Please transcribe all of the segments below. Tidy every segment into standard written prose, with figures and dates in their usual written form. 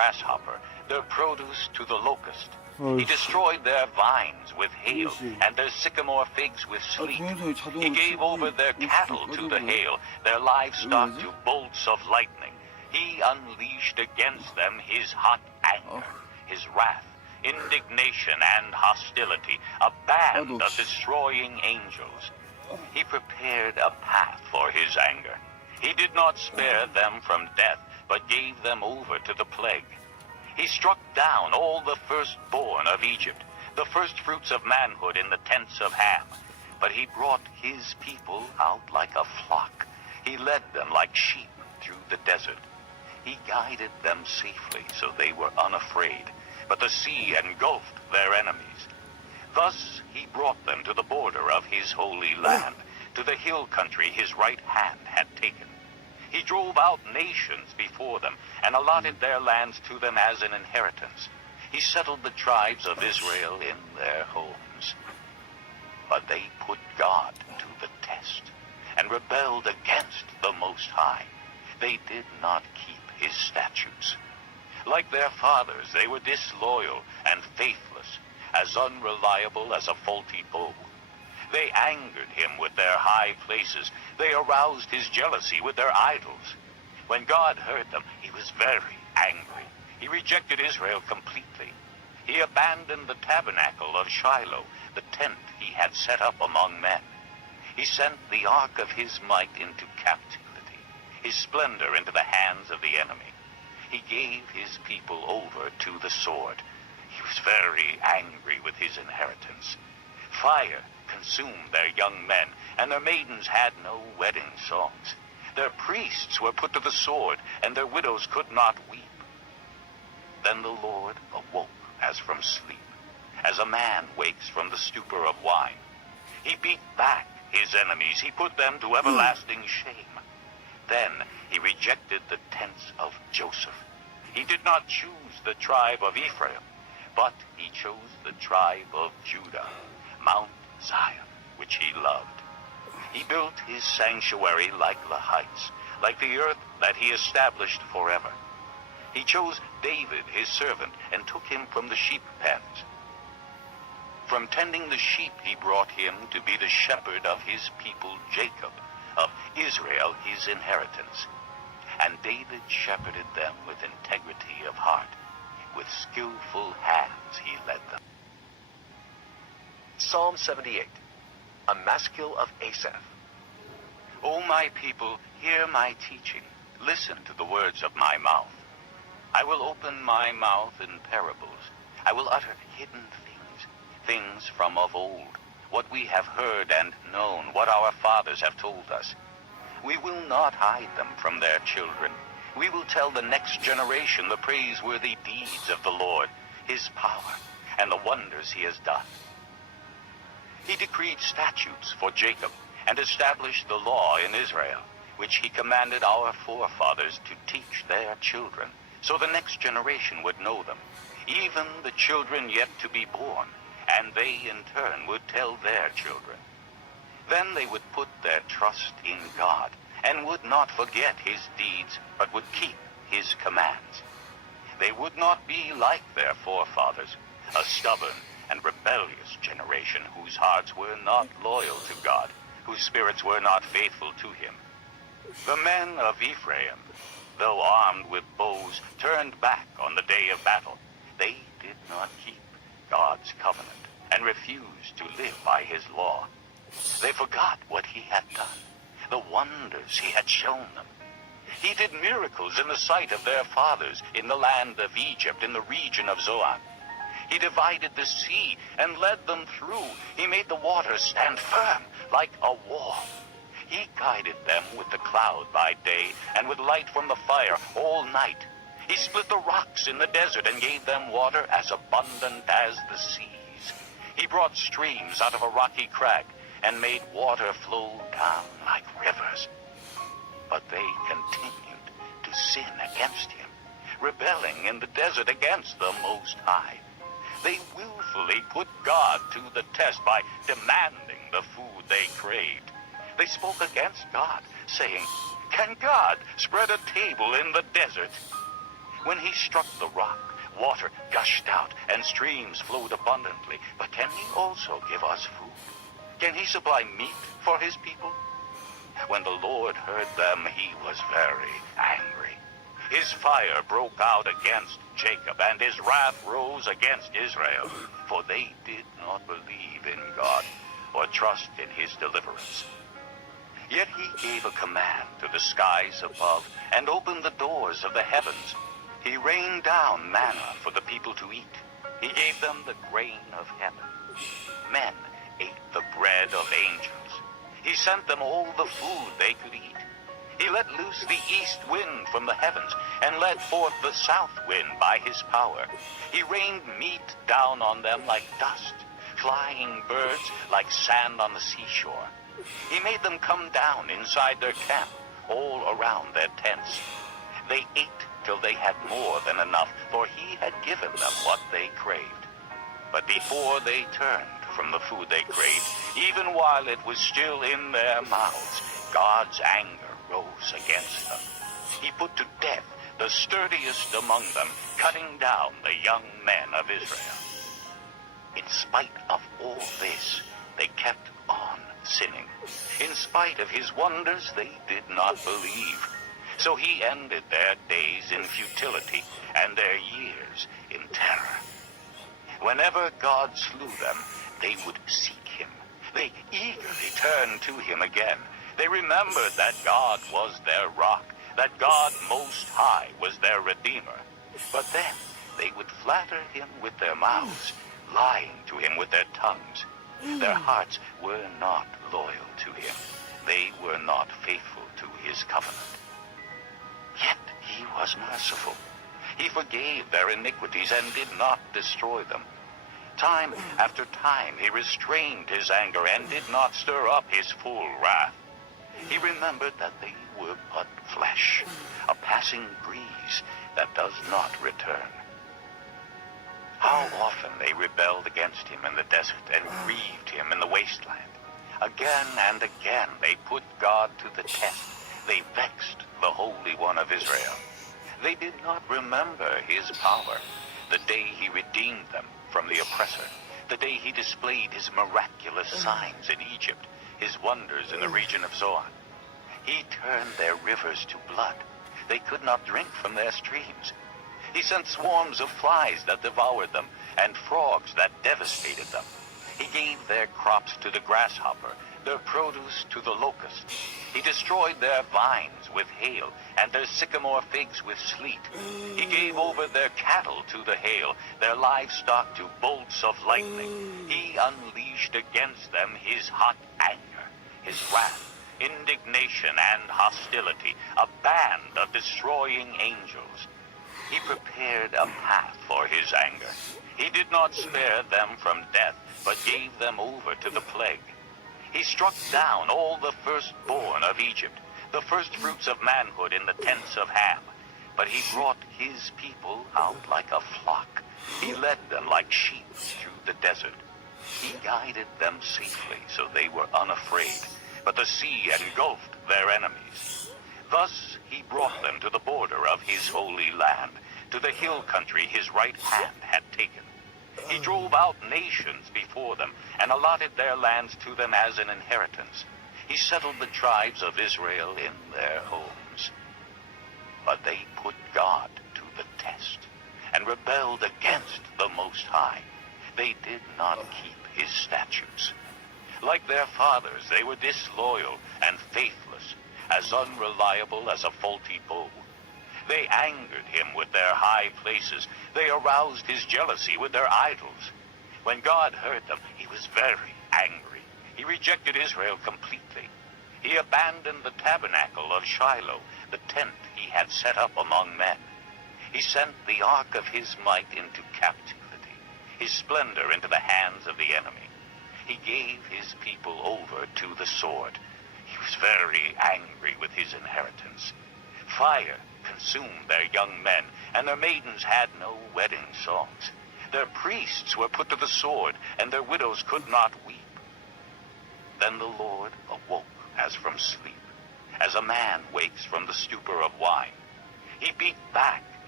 grasshopper, their produce to the locust. He destroyed their vines with hail, and their sycamore figs with sleet. He gave over their cattle to the hail, their livestock to bolts of lightning. He unleashed against them his hot anger, his wrath, indignation, and hostility, a band of destroying angels. He prepared a path for his anger. He did not spare them from death, but gave them over to the plague. He struck down all the firstborn of Egypt, the firstfruits of manhood in the tents of Ham. But he brought his people out like a flock. He led them like sheep through the desert. He guided them safely, so they were unafraid. But the sea engulfed their enemies. Thus he brought them to the border of his holy land, to the hill country his right hand had taken. He drove out nations before them and allotted their lands to them as an inheritance. He settled the tribes of Israel in their homes. But they put God to the test and rebelled against the Most High. They did not keep his statutes. Like their fathers, they were disloyal and faithless, as unreliable as a faulty bow. They angered him with their high places. They aroused his jealousy with their idols. When God heard them, he was very angry. He rejected Israel completely. He abandoned the tabernacle of Shiloh, the tent he had set up among men. He sent the ark of his might into captivity, his splendor into the hands of the enemy. He gave his people over to the sword. He was very angry with his inheritance. Fire consumed their young men, and their maidens had no wedding songs. Their priests were put to the sword, and their widows could not weep. Then the Lord awoke as from sleep, as a man wakes from the stupor of wine. He beat back his enemies. He put them to everlasting shame. Then he rejected the tents of Joseph. He did not choose the tribe of Ephraim, but he chose the tribe of Judah, Mount Zion, which he loved. He built his sanctuary like the heights, like the earth that he established forever. He chose David, his servant, and took him from the sheep pens. From tending the sheep he brought him to be the shepherd of his people Jacob, of Israel his inheritance. And David shepherded them with integrity of heart. With skillful hands he led them. Psalm 78, a maskil of Asaph. O my people, hear my teaching. Listen to the words of my mouth. I will open my mouth in parables. I will utter hidden things from of old, what we have heard and known, what our fathers have told us. We will not hide them from their children. We will tell the next generation the praiseworthy deeds of the Lord, his power, and the wonders he has done. He decreed statutes for Jacob and established the law in Israel, which he commanded our forefathers to teach their children, so the next generation would know them, even the children yet to be born, and they in turn would tell their children. Then they would put their trust in God, and would not forget his deeds, but would keep his commands. They would not be like their forefathers, a stubborn and rebellious generation whose hearts were not loyal to God, whose spirits were not faithful to him. The men of Ephraim, though armed with bows, turned back on the day of battle. They did not keep God's covenant and refused to live by his law. They forgot what he had done, the wonders he had shown them. He did miracles in the sight of their fathers in the land of Egypt, in the region of Zoan. He divided the sea and led them through. He made the waters stand firm like a wall. He guided them with the cloud by day and with light from the fire all night. He split the rocks in the desert and gave them water as abundant as the seas. He brought streams out of a rocky crag and made water flow down like rivers. But they continued to sin against him, rebelling in the desert against the Most High. They willfully put God to the test by demanding the food they craved. They spoke against God, saying, "Can God spread a table in the desert?" When he struck the rock, water gushed out and streams flowed abundantly. But can he also give us food? Can he supply meat for his people? When the Lord heard them, he was very angry. His fire broke out against Jacob, and his wrath rose against Israel, for they did not believe in God or trust in his deliverance. Yet he gave a command to the skies above and opened the doors of the heavens. He rained down manna for the people to eat. He gave them the grain of heaven. Men ate the bread of angels. He sent them all the food they could eat. He let loose the east wind from the heavens and led forth the south wind by his power. He rained meat down on them like dust, flying birds like sand on the seashore. He made them come down inside their camp, all around their tents. They ate till they had more than enough, for he had given them what they craved. But before they turned from the food they craved, even while it was still in their mouths, God's anger rose against them. He put to death the sturdiest among them, cutting down the young men of Israel. In spite of all this, they kept on sinning. In spite of his wonders, they did not believe. So he ended their days in futility and their years in terror. Whenever God slew them, they would seek him. They eagerly turned to him again. They remembered that God was their rock, that God Most High was their Redeemer. But then they would flatter him with their mouths, lying to him with their tongues. Their hearts were not loyal to him. They were not faithful to his covenant. Yet he was merciful. He forgave their iniquities and did not destroy them. Time after time he restrained his anger and did not stir up his full wrath. He remembered that they were but flesh, a passing breeze that does not return. How often they rebelled against him in the desert and grieved him in the wasteland. Again and again they put God to the test. They vexed the Holy One of Israel. They did not remember his power, the day he redeemed them from the oppressor, the day he displayed his miraculous signs in Egypt, his wonders in the region of Zoan. He turned their rivers to blood. They could not drink from their streams. He sent swarms of flies that devoured them, and frogs that devastated them. He gave their crops to the grasshopper, their produce to the locust. He destroyed their vines with hail, and their sycamore figs with sleet. He gave over their cattle to the hail, their livestock to bolts of lightning. He unleashed against them his hot anger, his wrath, indignation, and hostility, a band of destroying angels. He prepared a path for his anger. He did not spare them from death, but gave them over to the plague. He struck down all the firstborn of Egypt, the firstfruits of manhood in the tents of Ham. But he brought his people out like a flock. He led them like sheep through the desert. He guided them safely, so they were unafraid. But the sea engulfed their enemies. Thus he brought them to the border of his holy land, to the hill country his right hand had taken. He drove out nations before them and allotted their lands to them as an inheritance. He settled the tribes of Israel in their homes. But they put God to the test and rebelled against the Most High. They did not keep his statutes. Like their fathers, they were disloyal and faithless, as unreliable as a faulty bow. They angered him with their high places. They aroused his jealousy with their idols. When God heard them, he was very angry. He rejected Israel completely. He abandoned the tabernacle of Shiloh, the tent he had set up among men. He sent the ark of his might into captivity, his splendor into the hands of the enemy. He gave his people over to the sword. He was very angry with his inheritance. Fire consumed their young men, and their maidens had no wedding songs. Their priests were put to the sword, and their widows could not weep. Then the Lord awoke as from sleep, as a man wakes from the stupor of wine. He beat back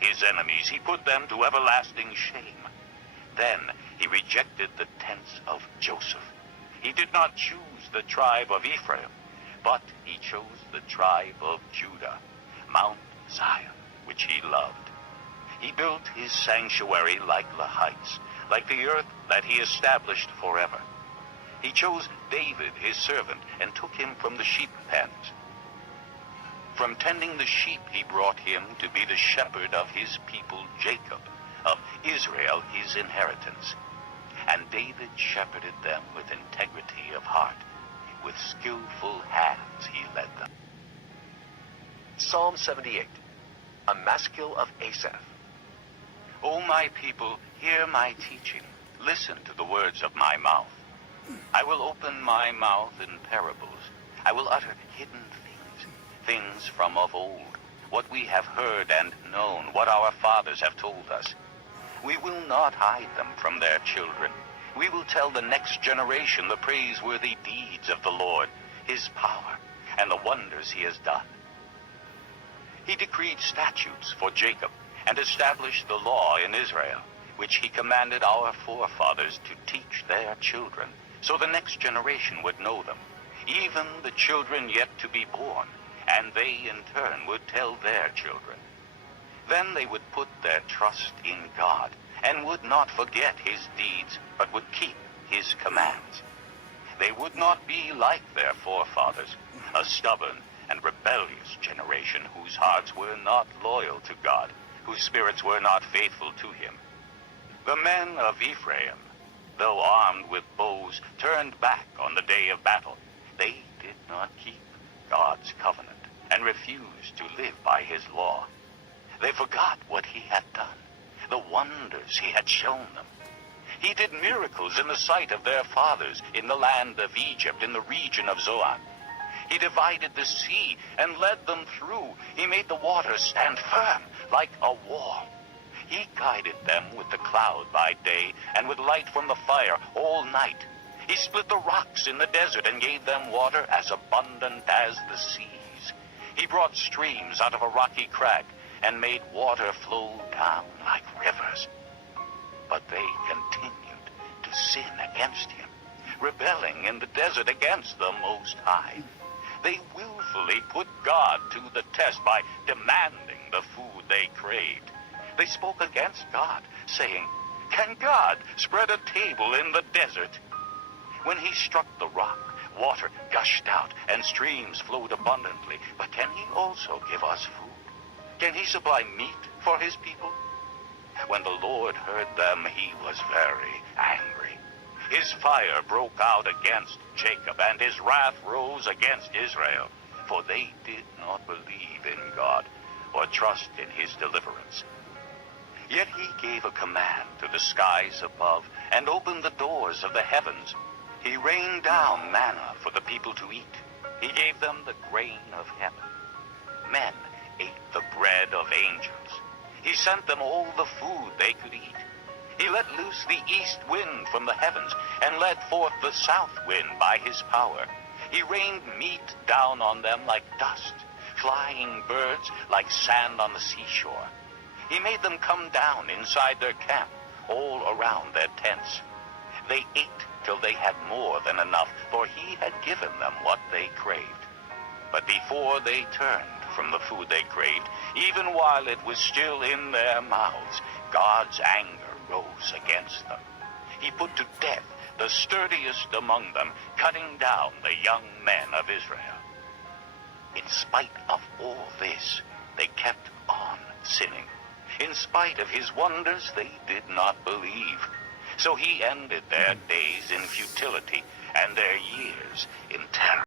his enemies, he put them to everlasting shame. Then he rejected the tents of Joseph. He did not choose the tribe of Ephraim, but he chose the tribe of Judah, Mount Zion, which he loved. He built his sanctuary like the heights, like the earth that he established forever. He chose David, his servant, and took him from the sheep pens. From tending the sheep, he brought him to be the shepherd of his people Jacob, of Israel his inheritance. And David shepherded them with integrity of heart. With skillful hands he led them. Psalm 78, a maskil of Asaph. O my people, hear my teaching. Listen to the words of my mouth. I will open my mouth in parables. I will utter hidden things from of old, what we have heard and known, what our fathers have told us. We will not hide them from their children. We will tell the next generation the praiseworthy deeds of the Lord, his power, and the wonders he has done. He decreed statutes for Jacob and established the law in Israel, which he commanded our forefathers to teach their children, so the next generation would know them, even the children yet to be born, and they in turn would tell their children. Then they would put their trust in God, and would not forget his deeds, but would keep his commands. They would not be like their forefathers, a stubborn and rebellious generation whose hearts were not loyal to God, whose spirits were not faithful to him. The men of Ephraim, though armed with bows, turned back on the day of battle. They did not keep God's covenant and refused to live by his law. They forgot what he had done, the wonders he had shown them. He did miracles in the sight of their fathers in the land of Egypt, in the region of Zoan. He divided the sea and led them through. He made the waters stand firm like a wall. He guided them with the cloud by day and with light from the fire all night. He split the rocks in the desert and gave them water as abundant as the seas. He brought streams out of a rocky crag and made water flow down like rivers. But they continued to sin against him, rebelling in the desert against the Most High. They willfully put God to the test by demanding the food they craved. They spoke against God, saying, "Can God spread a table in the desert?" When he struck the rock, water gushed out and streams flowed abundantly. But can he also give us food? Can he supply meat for his people? When the Lord heard them, he was very angry. His fire broke out against Jacob, and his wrath rose against Israel, for they did not believe in God or trust in his deliverance. Yet he gave a command to the skies above and opened the doors of the heavens. He rained down manna for the people to eat. He gave them the grain of heaven. Men ate the bread of angels. He sent them all the food they could eat. He let loose the east wind from the heavens and led forth the south wind by his power. He rained meat down on them like dust, flying birds like sand on the seashore. He made them come down inside their camp, all around their tents. They ate till they had more than enough, for he had given them what they craved. But before they turned from the food they craved, even while it was still in their mouths, God's anger rose against them. He put to death the sturdiest among them, cutting down the young men of Israel. In spite of all this, they kept on sinning. In spite of his wonders, they did not believe. So he ended their days in futility and their years in terror.